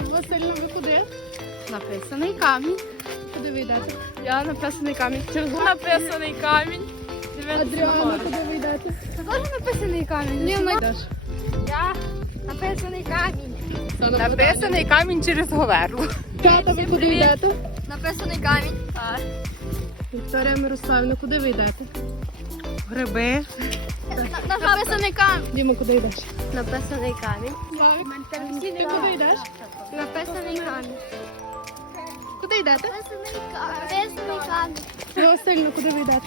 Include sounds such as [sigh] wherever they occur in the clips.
Васильівна, ви куди? Написаний камінь. Куди ви йдете? Я написаний камінь. Написаний камінь. Адріана, куди ви йдете? Також написаний камінь. Ні, не йдеш. Я написаний камінь. Написаний камінь через Говерлу. Тата, ви куди йдете? Написаний камінь. Вікторія Мирославівна, куди ви йдете? Гриби. Написаний камінь. Діма, куди йдеш? Написаний камінь. Ти куди йдеш? Написаний камінь. Куди йдете? Написаний камінь. Васильівна, куди ви йдете?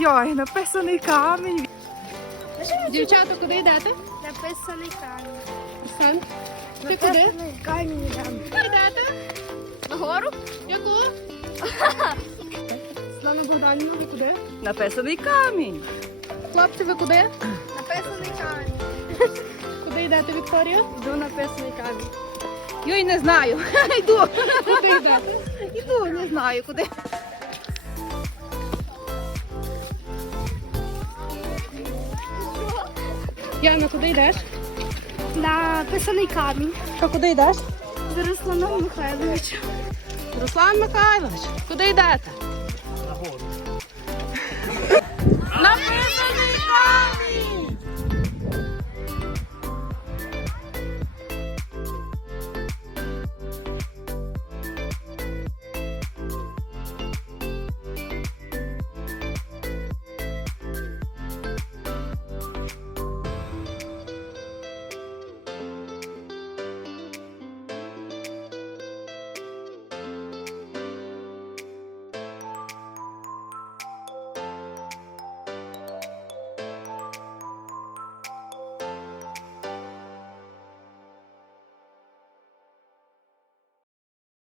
Йой, написаний камінь. Дівчата, куди йдете? Написаний камінь. Руслан, ти куди? Написаний камінь. Куди йдете? Нагору? Яку? Богданівна, ви куди? Написаний камінь. Хлопці, ви куди? Написаний камінь. [laughs] Куди йдете, Вікторія? Йду написаний камінь. Йой, не знаю. [laughs] Йду. Куди йдете? Йду, [laughs] не знаю куди. Яна, куди йдеш? Написаний камінь. А куди йдеш? З Русланом Михайловичем. Руслан Михайлович, куди йдеш?